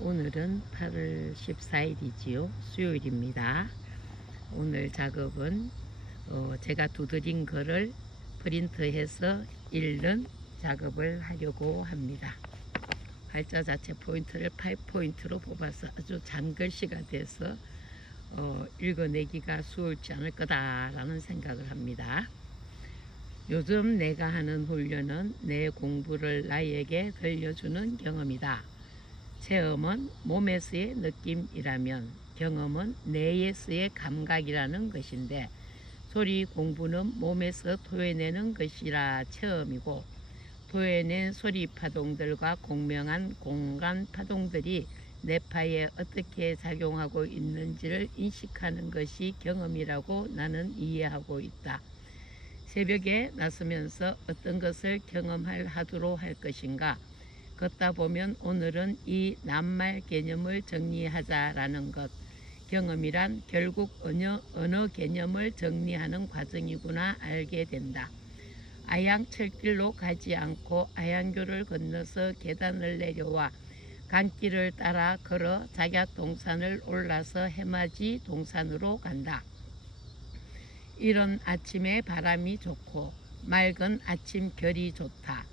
오늘은 8월 14일이지요. 수요일입니다. 오늘 작업은 제가 두드린 거를 프린트해서 읽는 작업을 하려고 합니다. 발자 자체 포인트를 8포인트로 뽑아서 아주 잔글씨가 돼서 읽어내기가 수월치 않을 거다라는 생각을 합니다. 요즘 내가 하는 훈련은 내 공부를 나에게 들려주는 경험이다. 체험은 몸에서의 느낌이라면 경험은 뇌에서의 감각이라는 것인데, 소리 공부는 몸에서 토해내는 것이라 체험이고, 토해낸 소리 파동들과 공명한 공간 파동들이 뇌파에 어떻게 작용하고 있는지를 인식하는 것이 경험이라고 나는 이해하고 있다. 새벽에 나서면서 어떤 것을 경험하도록 할 것인가? 걷다 보면 오늘은 이 낱말 개념을 정리하자라는 것. 경험이란 결국 언어 개념을 정리하는 과정이구나 알게 된다. 아양철길로 가지 않고 아양교를 건너서 계단을 내려와 강길을 따라 걸어 작약동산을 올라서 해맞이 동산으로 간다. 이런 아침에 바람이 좋고 맑은 아침 결이 좋다.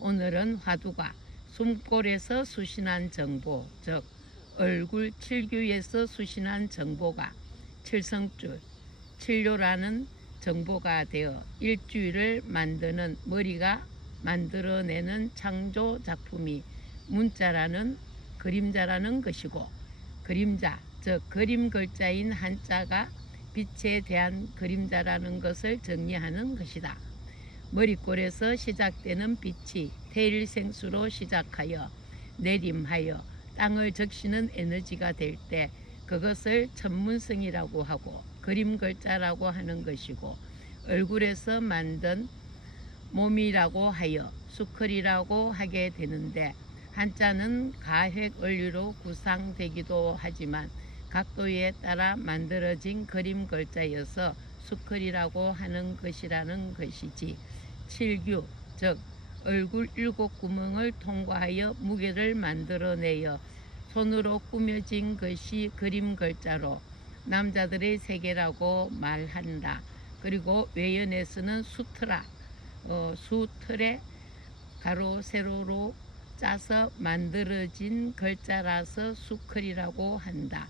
오늘은 화두가 숨골에서 수신한 정보, 즉 얼굴 칠규에서 수신한 정보가 칠성줄, 칠료라는 정보가 되어 일주일을 만드는 머리가 만들어내는 창조 작품이 문자라는 그림자라는 것이고, 그림자, 즉 그림 글자인 한자가 빛에 대한 그림자라는 것을 정리하는 것이다. 머리골에서 시작되는 빛이 태일생수로 시작하여 내림하여 땅을 적시는 에너지가 될 때 그것을 천문성이라고 하고 그림 글자라고 하는 것이고, 얼굴에서 만든 몸이라고 하여 수클이라고 하게 되는데, 한자는 가획 원리로 구상되기도 하지만 각도에 따라 만들어진 그림 글자여서 수클이라고 하는 것이라는 것이지, 칠규, 즉 얼굴 7구멍을 통과하여 무게를 만들어내어 손으로 꾸며진 것이 그림 글자로 남자들의 세계라고 말한다. 그리고 외연에서는 수트라, 수틀에 가로 세로로 짜서 만들어진 글자라서 수클이라고 한다.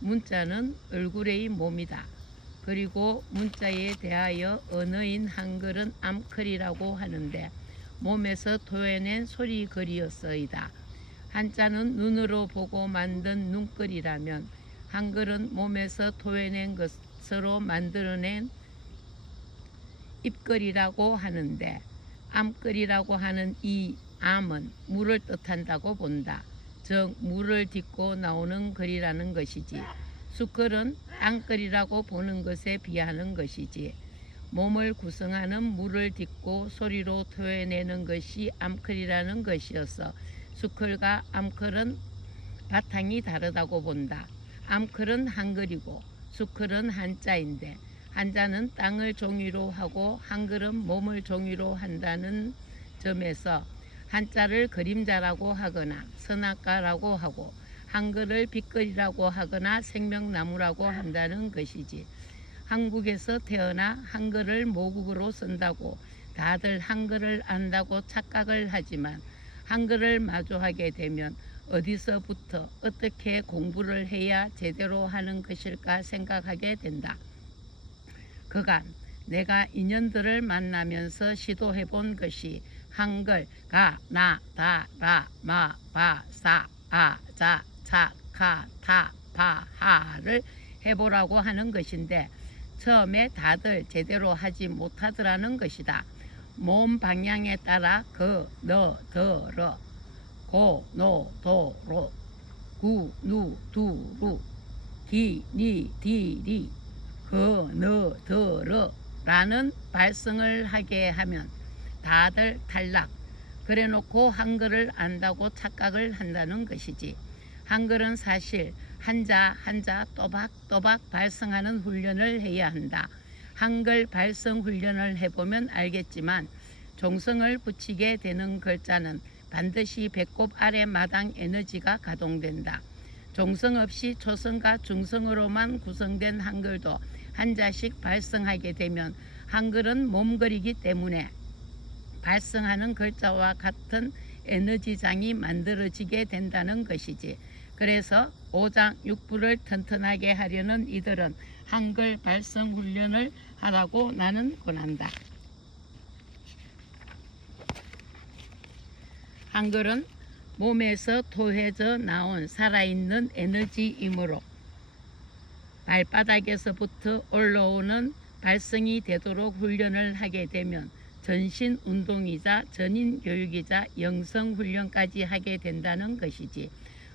문자는 얼굴의 몸이다. 그리고 문자에 대하여 언어인 한글은 암클이라고 하는데, 몸에서 토해낸 소리글이었어이다. 한자는 눈으로 보고 만든 눈글이라면 한글은 몸에서 토해낸 것으로 만들어낸 입글이라고 하는데, 암글이라고 하는 이 암은 물을 뜻한다고 본다. 즉 물을 딛고 나오는 글이라는 것이지, 수글은 땅글이라고 보는 것에 비하는 것이지, 몸을 구성하는 물을 딛고 소리로 토해내는 것이 암클이라는 것이어서 수클과 암클은 바탕이 다르다고 본다. 암클은 한글이고 수클은 한자인데, 한자는 땅을 종이로 하고 한글은 몸을 종이로 한다는 점에서 한자를 그림자라고 하거나 선악가라고 하고 한글을 빛글이라고 하거나 생명나무라고 한다는 것이지, 한국에서 태어나 한글을 모국어로 쓴다고 다들 한글을 안다고 착각을 하지만, 한글을 마주하게 되면 어디서부터 어떻게 공부를 해야 제대로 하는 것일까 생각하게 된다. 그간 내가 인연들을 만나면서 시도해 본 것이 한글 가, 나, 다, 라, 마, 바, 사, 아, 자, 차, 카, 타, 파, 하를 해보라고 하는 것인데, 처음에 다들 제대로 하지 못하더라는 것이다. 몸 방향에 따라 그, 너, 더, 러, 고, 노, 도, 로, 구, 누, 두, 루, 디, 니, 디, 리, 그, 너, 더, 러 라는 발성을 하게 하면 다들 탈락. 그래놓고 한글을 안다고 착각을 한다는 것이지, 한글은 사실 한자 한자 또박또박 발성하는 훈련을 해야 한다. 한글 발성 훈련을 해보면 알겠지만, 종성을 붙이게 되는 글자는 반드시 배꼽 아래 마당 에너지가 가동된다. 종성 없이 초성과 중성으로만 구성된 한글도 한자씩 발성하게 되면 한글은 몸글이기 때문에 발성하는 글자와 같은 에너지장이 만들어지게 된다는 것이지. 그래서 오장육부를 튼튼하게 하려는 이들은 한글 발성 훈련을 하라고 나는 권한다. 한글은 몸에서 토해져 나온 살아있는 에너지이므로 발바닥에서부터 올라오는 발성이 되도록 훈련을 하게 되면 전신 운동이자 전인 교육이자 영성 훈련까지 하게 된다는 것이지.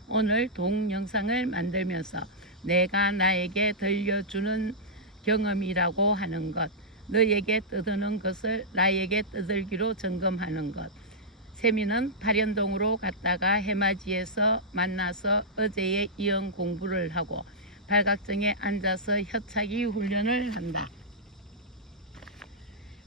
오늘 동영상을 만들면서 내가 나에게 들려주는 경험이라고 하는 것, 너에게 떠드는 것을 나에게 떠들기로 점검하는 것. 세미는 파련동으로 갔다가 해맞이에서 만나서 어제에 이은 공부를 하고 발각정에 앉아서 혀차기 훈련을 한다.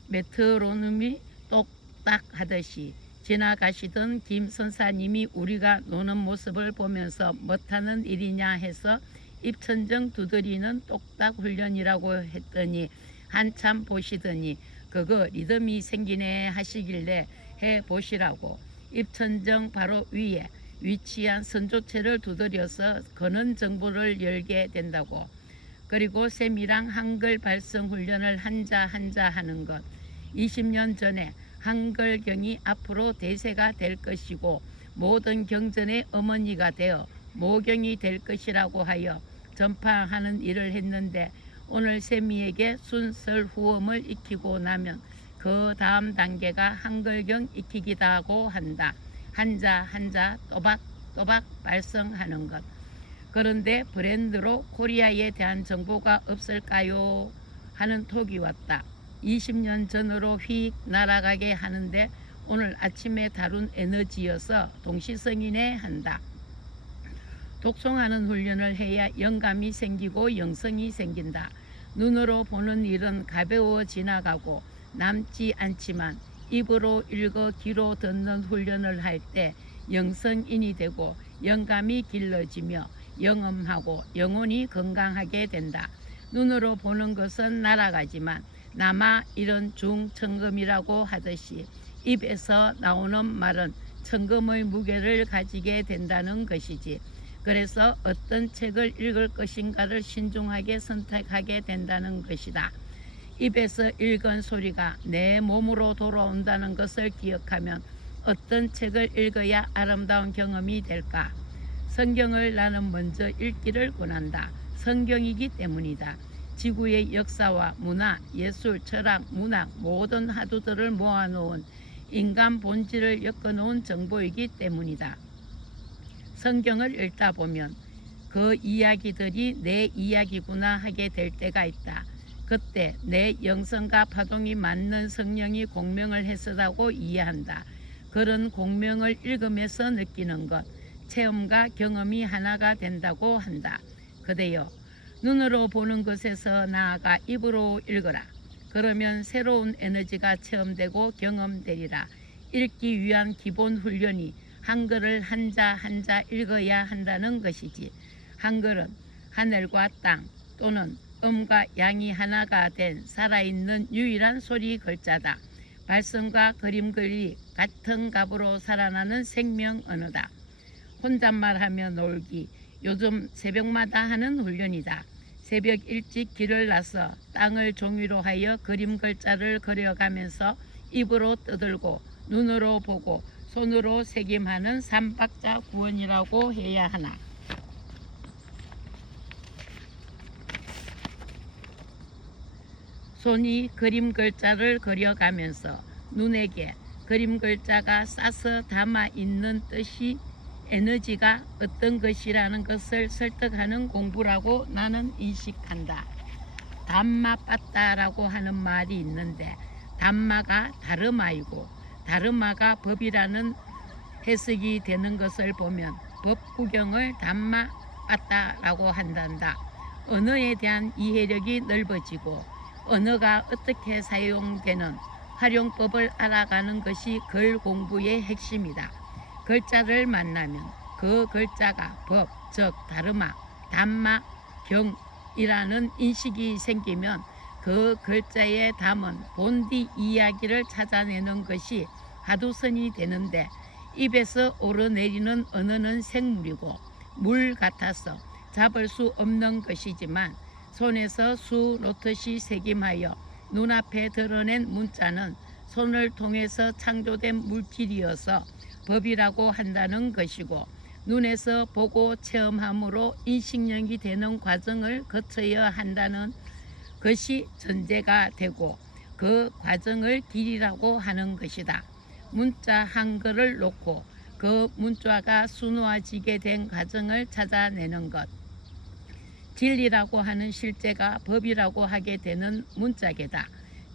메트로놈이 똑딱 하듯이 지나가시던 김 선사님이 우리가 노는 모습을 보면서 못하는 일이냐 해서 입천정 두드리는 똑딱 훈련이라고 했더니 한참 보시더니 그거 리듬이 생기네 하시길래 해보시라고 입천정 바로 위에 위치한 선조체를 두드려서 거는 정보를 열게 된다고. 그리고 쌤이랑 한글 발성 훈련을 한자 하는 것. 20년 전에 한글경이 앞으로 대세가 될 것이고 모든 경전의 어머니가 되어 모경이 될 것이라고 하여 전파하는 일을 했는데 오늘 세미에게 순설 후엄을 익히고 나면 그 다음 단계가 한글경 익히기다고 한다. 한자 또박또박 발성하는 것. 그런데 브랜드로 코리아에 대한 정보가 없을까요? 하는 톡이 왔다. 20년 전으로 휙 날아가게 하는데 오늘 아침에 다룬 에너지여서 동시성이네 한다. 독송하는 훈련을 해야 영감이 생기고 영성이 생긴다. 눈으로 보는 일은 가벼워 지나가고 남지 않지만 입으로 읽어 귀로 듣는 훈련을 할 때 영성인이 되고 영감이 길러지며 영험하고 영혼이 건강하게 된다. 눈으로 보는 것은 날아가지만 남아 이런 중천금이라고 하듯이 입에서 나오는 말은 천금의 무게를 가지게 된다는 것이지. 그래서 어떤 책을 읽을 것인가를 신중하게 선택하게 된다는 것이다. 입에서 읽은 소리가 내 몸으로 돌아온다는 것을 기억하면 어떤 책을 읽어야 아름다운 경험이 될까? 성경을 나는 먼저 읽기를 권한다. 성경이기 때문이다. 지구의 역사와 문화, 예술, 철학, 문학 모든 화두들을 모아놓은 인간 본질을 엮어놓은 정보이기 때문이다. 성경을 읽다 보면 그 이야기들이 내 이야기구나 하게 될 때가 있다. 그때 내 영성과 파동이 맞는 성령이 공명을 했으라고 이해한다. 그런 공명을 읽으면서 느끼는 것, 체험과 경험이 하나가 된다고 한다. 그대여, 눈으로 보는 것에서 나아가 입으로 읽어라. 그러면 새로운 에너지가 체험되고 경험되리라. 읽기 위한 기본 훈련이 한글을 한자 읽어야 한다는 것이지. 한글은 하늘과 땅 또는 음과 양이 하나가 된 살아있는 유일한 소리 글자다. 발성과 그림 글이 같은 값으로 살아나는 생명 언어다. 혼잣말하며 놀기, 요즘 새벽마다 하는 훈련이다. 새벽 일찍 길을 나서 땅을 종이로 하여 그림 글자를 그려가면서 입으로 떠들고 눈으로 보고 손으로 새김하는 삼박자 구원이라고 해야 하나. 손이 그림 글자를 그려가면서 눈에게 그림 글자가 싸서 담아 있는 뜻이 에너지가 어떤 것이라는 것을 설득하는 공부라고 나는 인식한다. 담마 빠따라고 하는 말이 있는데 담마가 다르마이고 다르마가 법이라는 해석이 되는 것을 보면 법 구경을 담마 빠따라고 한단다. 언어에 대한 이해력이 넓어지고 언어가 어떻게 사용되는 활용법을 알아가는 것이 글 공부의 핵심이다. 글자를 만나면 그 글자가 법, 즉 다르마, 담마, 경이라는 인식이 생기면 그 글자에 담은 본디 이야기를 찾아내는 것이 하두선이 되는데, 입에서 오르내리는 언어는 생물이고 물 같아서 잡을 수 없는 것이지만 손에서 수 놓듯이 새김하여 눈앞에 드러낸 문자는 손을 통해서 창조된 물질이어서 법이라고 한다는 것이고, 눈에서 보고 체험함으로 인식력이 되는 과정을 거쳐야 한다는 것이 전제가 되고, 그 과정을 길이라고 하는 것이다. 문자 한글을 놓고 그 문자가 순화지게 된 과정을 찾아내는 것. 진리라고 하는 실제가 법이라고 하게 되는 문자계다.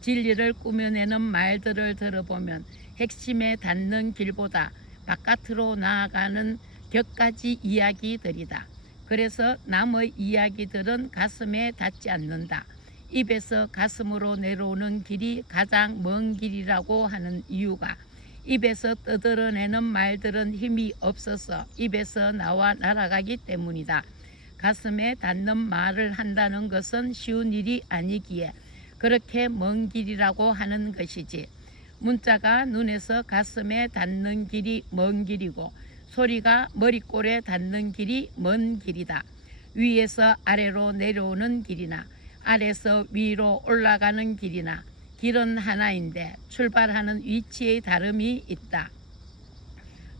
진리를 꾸며내는 말들을 들어보면 핵심에 닿는 길보다 바깥으로 나아가는 격가지 이야기들이다. 그래서 남의 이야기들은 가슴에 닿지 않는다. 입에서 가슴으로 내려오는 길이 가장 먼 길이라고 하는 이유가, 입에서 떠들어내는 말들은 힘이 없어서 입에서 나와 날아가기 때문이다. 가슴에 닿는 말을 한다는 것은 쉬운 일이 아니기에 그렇게 먼 길이라고 하는 것이지, 문자가 눈에서 가슴에 닿는 길이 먼 길이고 소리가 머리꼴에 닿는 길이 먼 길이다. 위에서 아래로 내려오는 길이나 아래서 위로 올라가는 길이나 길은 하나인데 출발하는 위치의 다름이 있다.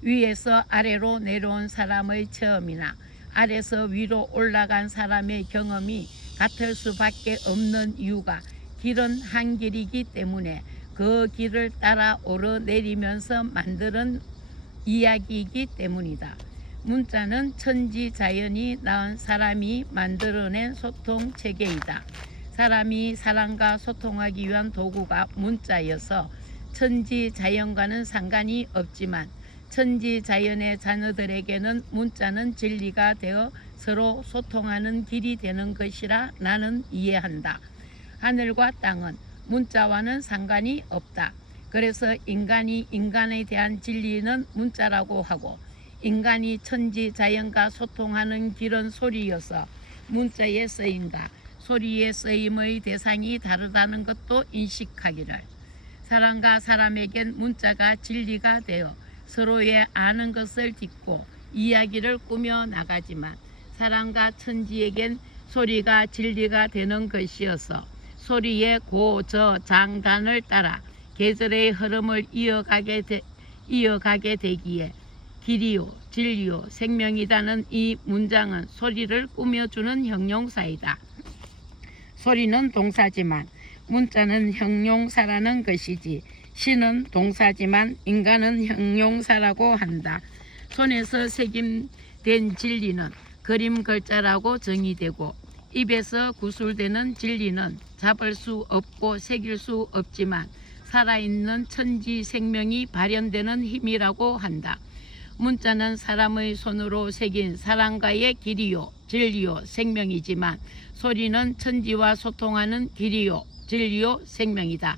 위에서 아래로 내려온 사람의 체험이나 아래서 위로 올라간 사람의 경험이 같을 수밖에 없는 이유가, 길은 한 길이기 때문에 그 길을 따라 오르내리면서 만드는 이야기이기 때문이다. 문자는 천지자연이 낳은 사람이 만들어낸 소통체계이다. 사람이 사람과 소통하기 위한 도구가 문자여서 천지자연과는 상관이 없지만, 천지자연의 자녀들에게는 문자는 진리가 되어 서로 소통하는 길이 되는 것이라 나는 이해한다. 하늘과 땅은 문자와는 상관이 없다. 그래서 인간이 인간에 대한 진리는 문자라고 하고, 인간이 천지자연과 소통하는 길은 소리여서 문자의 쓰임과 소리의 쓰임의 대상이 다르다는 것도 인식하기를. 사람과 사람에겐 문자가 진리가 되어 서로의 아는 것을 딛고 이야기를 꾸며 나가지만, 사람과 천지에겐 소리가 진리가 되는 것이어서 소리의 고, 저, 장, 단을 따라 계절의 흐름을 이어가게 되기에 길이요, 진리요, 생명이라는 이 문장은 소리를 꾸며주는 형용사이다. 소리는 동사지만 문자는 형용사라는 것이지, 시는 동사지만 인간은 형용사라고 한다. 손에서 새김된 진리는 그림 글자라고 정의되고, 입에서 구술되는 진리는 잡을 수 없고 새길 수 없지만 살아있는 천지 생명이 발현되는 힘이라고 한다. 문자는 사람의 손으로 새긴 사람과의 길이요, 진리요, 생명이지만 소리는 천지와 소통하는 길이요, 진리요, 생명이다.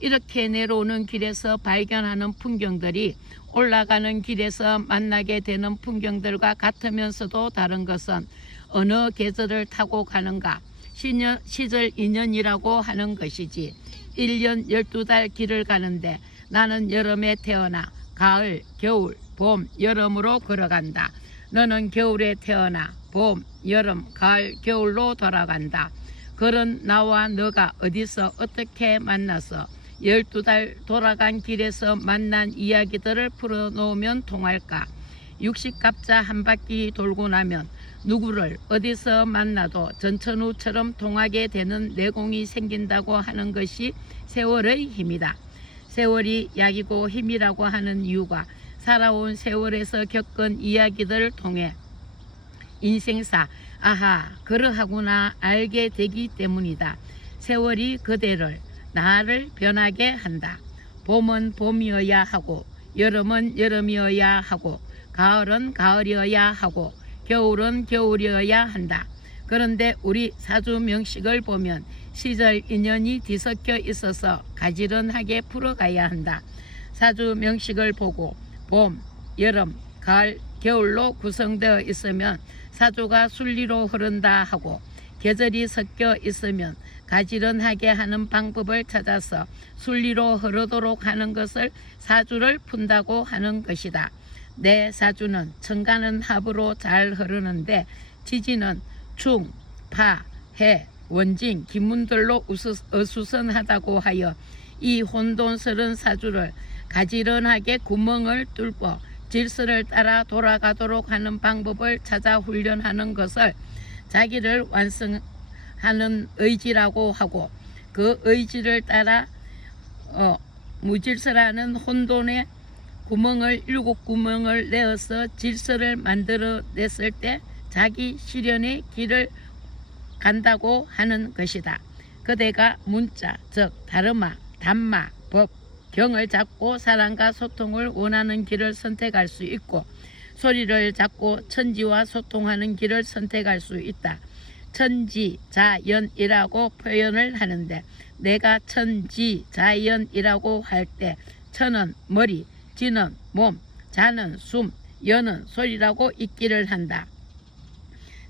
이렇게 내려오는 길에서 발견하는 풍경들이 올라가는 길에서 만나게 되는 풍경들과 같으면서도 다른 것은 어느 계절을 타고 가는가, 시절 인연이라고 하는 것이지. 1년 12달 길을 가는데 나는 여름에 태어나 가을, 겨울, 봄, 여름으로 걸어간다. 너는 겨울에 태어나 봄, 여름, 가을, 겨울로 돌아간다. 그런 나와 너가 어디서 어떻게 만나서 12달 돌아간 길에서 만난 이야기들을 풀어놓으면 통할까? 60갑자 한 바퀴 돌고 나면 누구를 어디서 만나도 전천후처럼 통하게 되는 내공이 생긴다고 하는 것이 세월의 힘이다. 세월이 약이고 힘이라고 하는 이유가 살아온 세월에서 겪은 이야기들을 통해 인생사, 아하, 그러하구나 알게 되기 때문이다. 세월이 그대를, 나를 변하게 한다. 봄은 봄이어야 하고, 여름은 여름이어야 하고, 가을은 가을이어야 하고, 겨울은 겨울이어야 한다. 그런데 우리 사주명식을 보면 시절 인연이 뒤섞여 있어서 가지런하게 풀어가야 한다. 사주명식을 보고 봄, 여름, 가을, 겨울로 구성되어 있으면 사주가 순리로 흐른다 하고, 계절이 섞여 있으면 가지런하게 하는 방법을 찾아서 순리로 흐르도록 하는 것을 사주를 푼다고 하는 것이다. 내 사주는 천간은 합으로 잘 흐르는데 지지는 충, 파, 해, 원진, 기문들로 어수선하다고 하여 이 혼돈스런 사주를 가지런하게 구멍을 뚫고 질서를 따라 돌아가도록 하는 방법을 찾아 훈련하는 것을 자기를 완성하는 의지라고 하고, 그 의지를 따라 무질서라는 혼돈의 구멍을 7구멍을 내어서 질서를 만들어냈을 때 자기 실현의 길을 간다고 하는 것이다. 그대가 문자, 즉 다르마, 담마, 법, 경을 잡고 사람과 소통을 원하는 길을 선택할 수 있고, 소리를 잡고 천지와 소통하는 길을 선택할 수 있다. 천지자연이라고 표현을 하는데, 내가 천지자연이라고 할 때 천은 머리, 지는 몸, 자는 숨, 연은 소리라고 있기를 한다.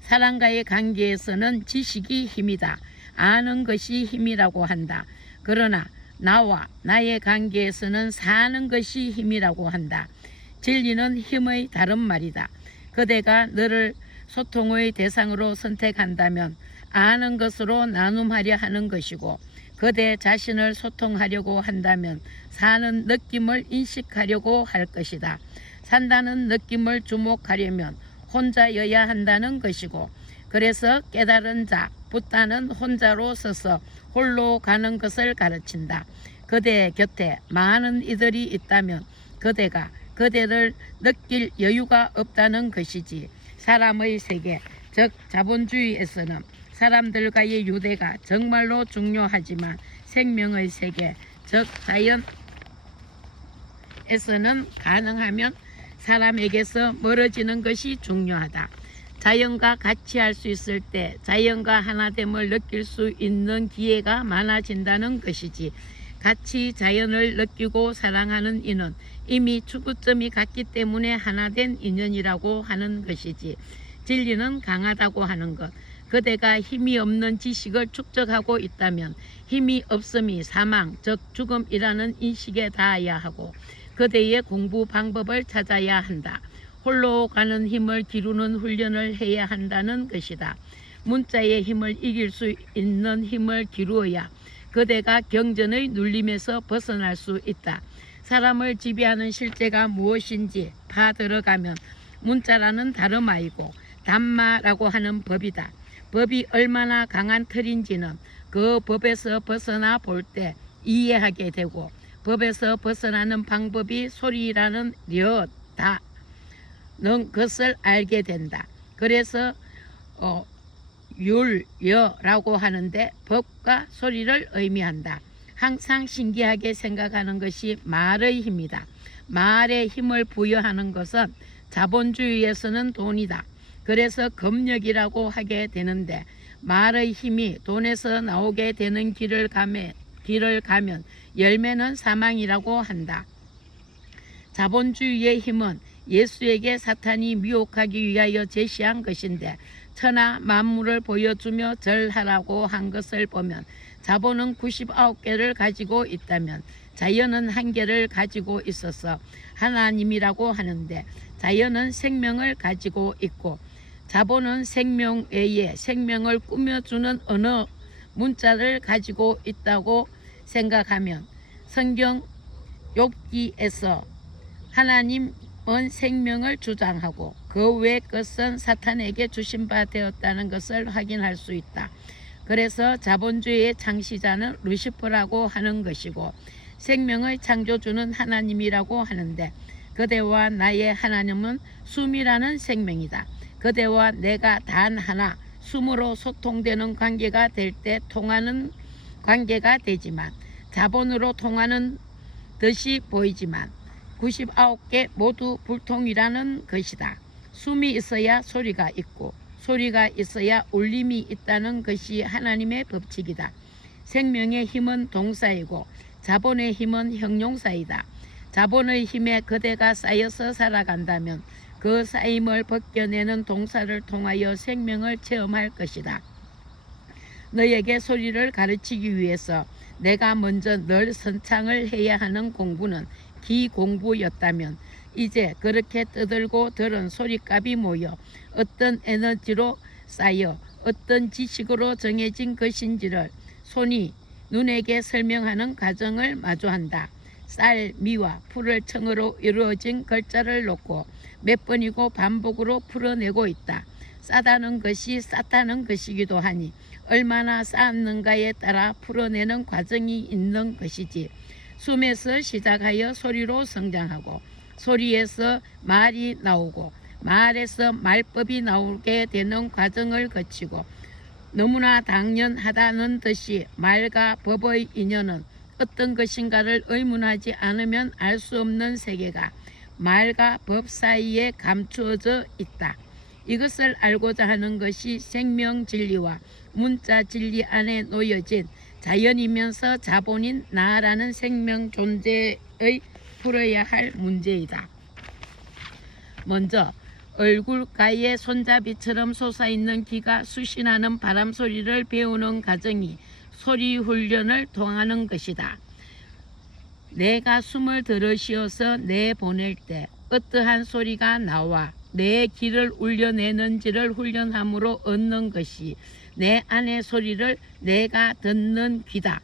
사람과의 관계에서는 지식이 힘이다. 아는 것이 힘이라고 한다. 그러나 나와 나의 관계에서는 사는 것이 힘이라고 한다. 진리는 힘의 다른 말이다. 그대가 너를 소통의 대상으로 선택한다면 아는 것으로 나눔하려 하는 것이고, 그대 자신을 소통하려고 한다면 사는 느낌을 인식하려고 할 것이다. 산다는 느낌을 주목하려면 혼자여야 한다는 것이고, 그래서 깨달은 자, 붓다는 혼자로 서서 홀로 가는 것을 가르친다. 그대 곁에 많은 이들이 있다면 그대가 그대를 느낄 여유가 없다는 것이지. 사람의 세계, 즉 자본주의에서는 사람들과의 유대가 정말로 중요하지만 생명의 세계, 즉 자연에서는 가능하면 사람에게서 멀어지는 것이 중요하다. 자연과 같이 할 수 있을 때 자연과 하나됨을 느낄 수 있는 기회가 많아진다는 것이지. 같이 자연을 느끼고 사랑하는 이는 이미 추구점이 같기 때문에 하나된 인연이라고 하는 것이지. 진리는 강하다고 하는 것. 그대가 힘이 없는 지식을 축적하고 있다면 힘이 없음이 사망, 즉 죽음이라는 인식에 닿아야 하고, 그대의 공부 방법을 찾아야 한다. 홀로 가는 힘을 기르는 훈련을 해야 한다는 것이다. 문자의 힘을 이길 수 있는 힘을 기루어야 그대가 경전의 눌림에서 벗어날 수 있다. 사람을 지배하는 실제가 무엇인지 파들어가면 문자라는 다름아이고 담마라고 하는 법이다. 법이 얼마나 강한 틀인지는 그 법에서 벗어나 볼 때 이해하게 되고, 법에서 벗어나는 방법이 소리라는 는 것을 알게 된다. 그래서 율여라고 하는데 법과 소리를 의미한다. 항상 신기하게 생각하는 것이 말의 힘이다. 말의 힘을 부여하는 것은 자본주의에서는 돈이다. 그래서 검력이라고 하게 되는데, 말의 힘이 돈에서 나오게 되는 길을 가면 열매는 사망이라고 한다. 자본주의의 힘은 예수에게 사탄이 미혹하기 위하여 제시한 것인데, 천하 만물을 보여주며 절하라고 한 것을 보면 자본은 99개를 가지고 있다면 자연은 1개를 가지고 있어서 하나님이라고 하는데, 자연은 생명을 가지고 있고 자본은 생명 외에 생명을 꾸며주는 어느 문자를 가지고 있다고 생각하면, 성경 욥기에서 하나님은 생명을 주장하고 그 외 것은 사탄에게 주신 바 되었다는 것을 확인할 수 있다. 그래서 자본주의의 창시자는 루시퍼라고 하는 것이고 생명의 창조주는 하나님이라고 하는데, 그대와 나의 하나님은 숨이라는 생명이다. 그대와 내가 단 하나 숨으로 소통되는 관계가 될 때 통하는 관계가 되지만, 자본으로 통하는 듯이 보이지만 99개 모두 불통이라는 것이다. 숨이 있어야 소리가 있고 소리가 있어야 울림이 있다는 것이 하나님의 법칙이다. 생명의 힘은 동사이고 자본의 힘은 형용사이다. 자본의 힘에 그대가 쌓여서 살아간다면 그 쌓임을 벗겨내는 동사를 통하여 생명을 체험할 것이다. 너에게 소리를 가르치기 위해서 내가 먼저 널 선창을 해야 하는 공부는 기공부였다면 이제 그렇게 떠들고 들은 소리값이 모여 어떤 에너지로 쌓여 어떤 지식으로 정해진 것인지를 손이 눈에게 설명하는 과정을 마주한다. 쌀, 미와 풀을 청으로 이루어진 글자를 놓고 몇 번이고 반복으로 풀어내고 있다. 싸다는 것이 쌌다는 것이기도 하니 얼마나 쌓았는가에 따라 풀어내는 과정이 있는 것이지. 숨에서 시작하여 소리로 성장하고 소리에서 말이 나오고 말에서 말법이 나오게 되는 과정을 거치고 너무나 당연하다는 듯이 말과 법의 인연은 어떤 것인가를 의문하지 않으면 알 수 없는 세계가 말과 법 사이에 감추어져 있다. 이것을 알고자 하는 것이 생명 진리와 문자 진리 안에 놓여진 자연이면서 자본인 나라는 생명 존재의 풀어야 할 문제이다. 먼저 얼굴가에 손잡이처럼 솟아있는 기가 수신하는 바람 소리를 배우는 과정이 소리 훈련을 통하는 것이다. 내가 숨을 들이쉬어서 내보낼 때 어떠한 소리가 나와 내 기를 울려내는지를 훈련함으로 얻는 것이 내 안의 소리를 내가 듣는 귀다.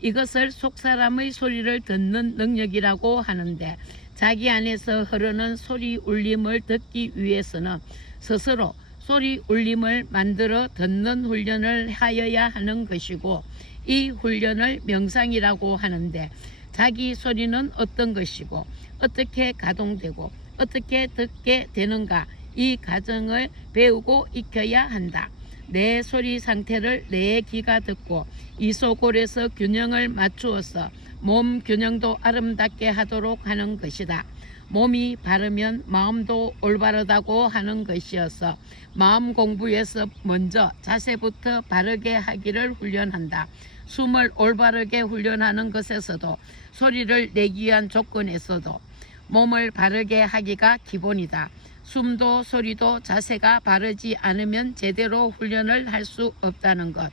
이것을 속사람의 소리를 듣는 능력이라고 하는데 자기 안에서 흐르는 소리 울림을 듣기 위해서는 스스로 소리 울림을 만들어 듣는 훈련을 하여야 하는 것이고 이 훈련을 명상이라고 하는데 자기 소리는 어떤 것이고 어떻게 가동되고 어떻게 듣게 되는가 이 과정을 배우고 익혀야 한다. 내 소리 상태를 내 귀가 듣고 이소골에서 균형을 맞추어서 몸 균형도 아름답게 하도록 하는 것이다. 몸이 바르면 마음도 올바르다고 하는 것이어서 마음 공부에서 먼저 자세부터 바르게 하기를 훈련한다. 숨을 올바르게 훈련하는 것에서도 소리를 내기 위한 조건에서도 몸을 바르게 하기가 기본이다. 숨도 소리도 자세가 바르지 않으면 제대로 훈련을 할 수 없다는 것.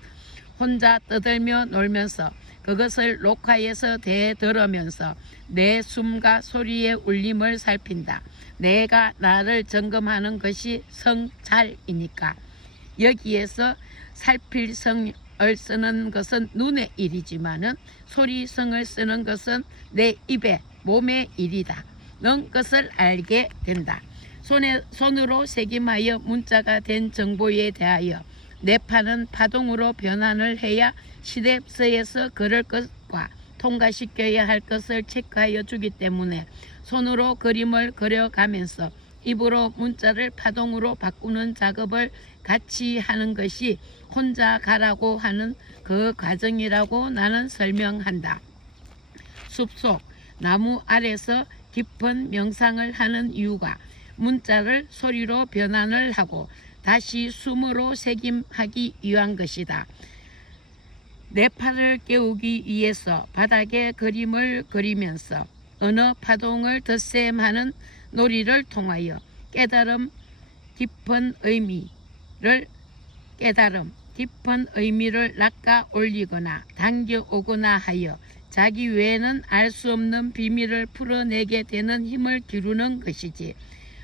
혼자 떠들며 놀면서 그것을 녹화해서 되들으면서 내 숨과 소리의 울림을 살핀다. 내가 나를 점검하는 것이 성찰이니까. 여기에서 살필 성을 쓰는 것은 눈의 일이지만은 소리성을 쓰는 것은 내 입에 몸의 일이다. 는 것을 알게 된다. 손으로 새김하여 문자가 된 정보에 대하여 뇌파는 파동으로 변환을 해야 시랩서에서 그럴 것과 통과시켜야 할 것을 체크하여 주기 때문에 손으로 그림을 그려가면서 입으로 문자를 파동으로 바꾸는 작업을 같이 하는 것이 혼자 가라고 하는 그 과정이라고 나는 설명한다. 숲속 나무 아래서 깊은 명상을 하는 이유가 문자를 소리로 변환을 하고 다시 숨으로 새김하기 위한 것이다. 뇌파를 깨우기 위해서 바닥에 그림을 그리면서 어느 파동을 덧셈하는 놀이를 통하여 깨달음 깊은 의미를 낚아 올리거나 당겨오거나 하여 자기 외에는 알 수 없는 비밀을 풀어내게 되는 힘을 기르는 것이지.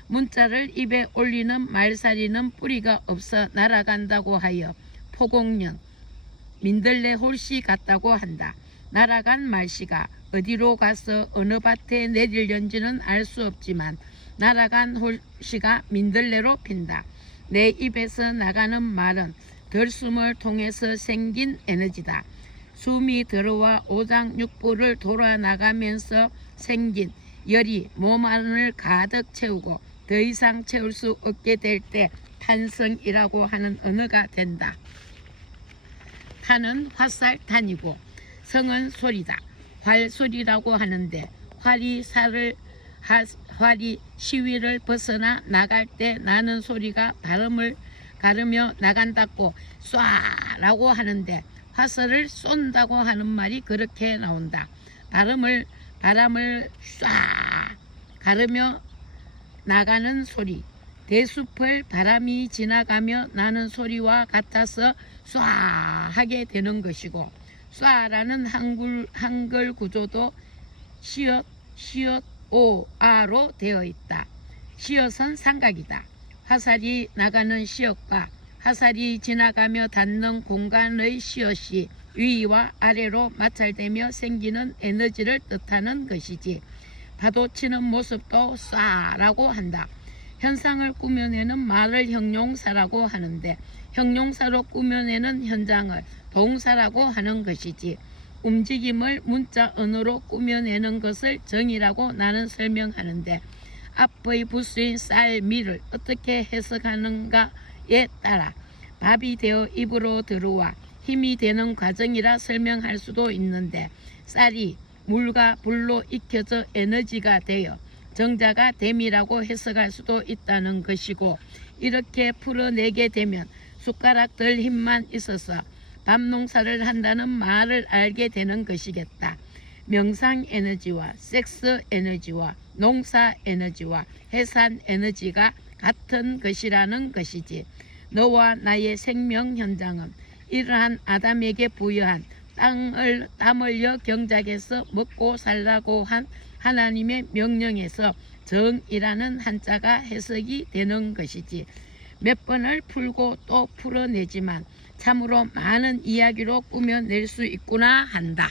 문자를 입에 올리는 말살이는 뿌리가 없어 날아간다고 하여 포공년, 민들레 홀씨 같다고 한다. 날아간 말씨가 어디로 가서 어느 밭에 내리려는지는 알 수 없지만 날아간 홀씨가 민들레로 핀다. 내 입에서 나가는 말은 들숨을 통해서 생긴 에너지다. 숨이 들어와 오장육부를 돌아나가면서 생긴 열이 몸 안을 가득 채우고 더 이상 채울 수 없게 될 때 탄성이라고 하는 언어가 된다. 탄은 화살탄이고 성은 소리다. 활소리라고 하는데 활이 시위를 벗어나 나갈 때 나는 소리가 발음을 가르며 나간다고 쏴라고 하는데 화살을 쏜다고 하는 말이 그렇게 나온다. 발음을 바람을 쏴 가르며 나가는 소리, 대숲을 바람이 지나가며 나는 소리와 같아서 쏴 하게 되는 것이고, 쏴라는 한글 구조도 시옷, 시옷, 오, 아로 되어 있다. 시옷은 삼각이다. 화살이 나가는 시옷과 화살이 지나가며 닿는 공간의 시옷이 위와 아래로 마찰되며 생기는 에너지를 뜻하는 것이지. 파도 치는 모습도 쏴라고 한다. 현상을 꾸며내는 말을 형용사라고 하는데, 형용사로 꾸며내는 현장을 동사라고 하는 것이지. 움직임을 문자 언어로 꾸며내는 것을 정의라고 나는 설명하는데, 앞의 부수인 쌀, 밀을 어떻게 해석하는가에 따라 밥이 되어 입으로 들어와 힘이 되는 과정이라 설명할 수도 있는데, 쌀이 물과 불로 익혀져 에너지가 되어 정자가 됨이라고 해석할 수도 있다는 것이고, 이렇게 풀어내게 되면 숟가락 덜 힘만 있어서 밥 농사를 한다는 말을 알게 되는 것이겠다. 명상 에너지와 섹스 에너지와 농사 에너지와 해산 에너지가 같은 것이라는 것이지. 너와 나의 생명 현장은 이러한 아담에게 부여한 땀 흘려 경작해서 먹고 살라고 한 하나님의 명령에서 정이라는 한자가 해석이 되는 것이지. 몇 번을 풀고 또 풀어내지만 참으로 많은 이야기로 꾸며낼 수 있구나 한다.